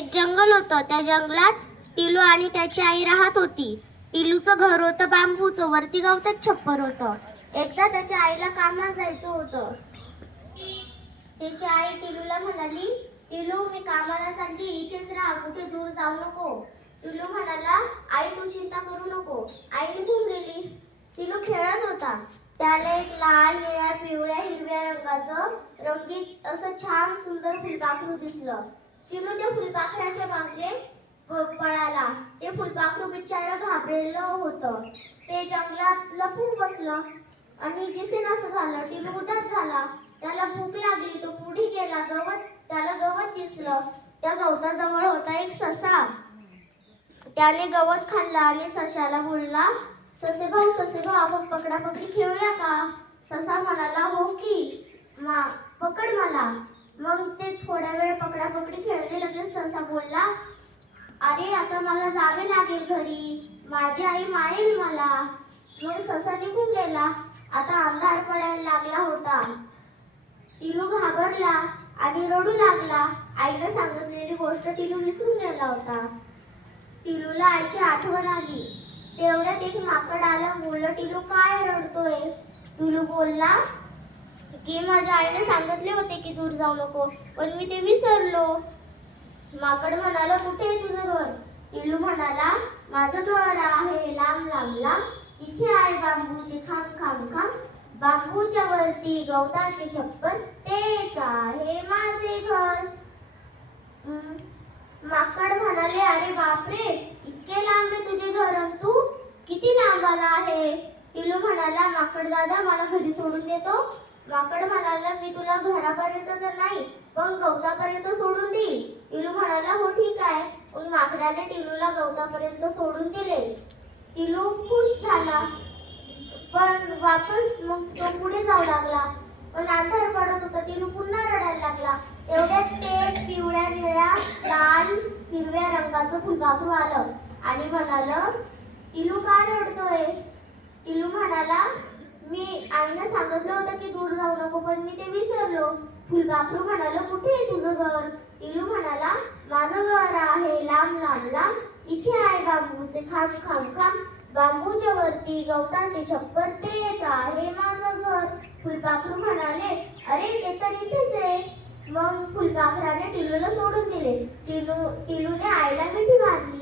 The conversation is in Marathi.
एक जंगल होतं. त्या जंगलात टिलू आणि त्याची आई राहत होती. टिलूचं घर होतं बांबूचं. वरती गवतच छप्पर होतं. एकदा त्याच्या आईला कामाला जायचं होतं. त्याची आई टिलूला म्हणाली टिलू मी कामाला चालली. इथेच राहा. कुठे दूर जाऊ नको. टिलू म्हणाला आई तू चिंता करू नको. आई निघून गेली. टिलू खेळत होता. त्याला एक लाल निळ्या पिवळ्या हिरव्या रंगाचं रंगीत असं छान सुंदर फुलपाखरू दिसलं. टिलू त्या फुलपाखराच्या मागे प- पळाला. ते फुलपाखरू बिचारं घाबरलेलं होतं. ते जंगलात लपून बसलं. आणि दिसेनासं झालं टिरू उदास झाला. त्याला भूक लागली तो पुढे गेला गवत त्याला गवत दिसलं. त्या गवताजवळ होता एक ससा. त्याने गवत खाल्लं आणि सशाला बोलला ससे भाऊ ससे भाऊ आपण पकडापकडी खेळूया का? ससा म्हणाला हो की. मा पकड मला. मग ते थोड्या पकडी खेळले लगेच ससा बोलला अरे आता मला जावे लागेल घरी. माझी आई मारेल मला. मग ससा निघून गेला. आता अंधार पडायला लागला होता. टिलू घाबरला आणि रडू लागला. आईने सांगितलेली गोष्ट टिलू विसरून गेला होता. टिलूला आईची आठवण आली. तेवढ्यात एक माकड आलं बोललं टिलू काय रडतोय? टिलू बोलला की माझ्या आईने सांगितले होते की दूर जाऊ नको. पण मी ते विसरलो. माकड म्हणाला कुठे आहे तुझं घर? टिलू म्हणाला माझं घर आहे लांब लांब लांब. तिथे आहे बांबूचे खांब खांब खांब. बांबूच्या वरती गवताचे छप्पर. तेच आहे माझे घर. माकड म्हणाले अरे बापरे इतके लांब आहे तुझे घर तू किती लांब आला आहे? इलू म्हणाला माकड दादा मला घरी सोडून देतो वाकड म्हणाला मी तुला घरापर्यंत तर नाही पण गवतापर्यंत सोडून देईल. टिलू म्हणाला हो ठीक आहे. मग माकडाने टिलूला गवतापर्यंत सोडून दिले. टिलू खुश झाला पण वापस मग तो पुढे जाऊ लागला. पण अंधार पडत होता टिलू पुन्हा रडायला लागला. एवढ्यात ते पिवळ्या निळ्या लाल हिरव्या रंगाचं फुलपाखरू आलं. आणि म्हणाल टिलू का रडतोय? टिलू म्हणाला सांगितलं होतं की दूर जाऊ नको पण मी ते विसरलो. फुलपाखरू म्हणाल कुठे आहे तुझं घर? टिलू म्हणाला माझं घर आहे लांब लांब लांब. इथे आहे बांबूचे खांब खांब खांब. बांबूच्या वरती गवताचे छप्पर तेच आहे माझं घर. फुलपाखरू म्हणाले अरे ते तर इथेच आहे. मग फुलपाखराने टिलूला सोडून दिले. टिलू टिलूने आईला मिठी मारली.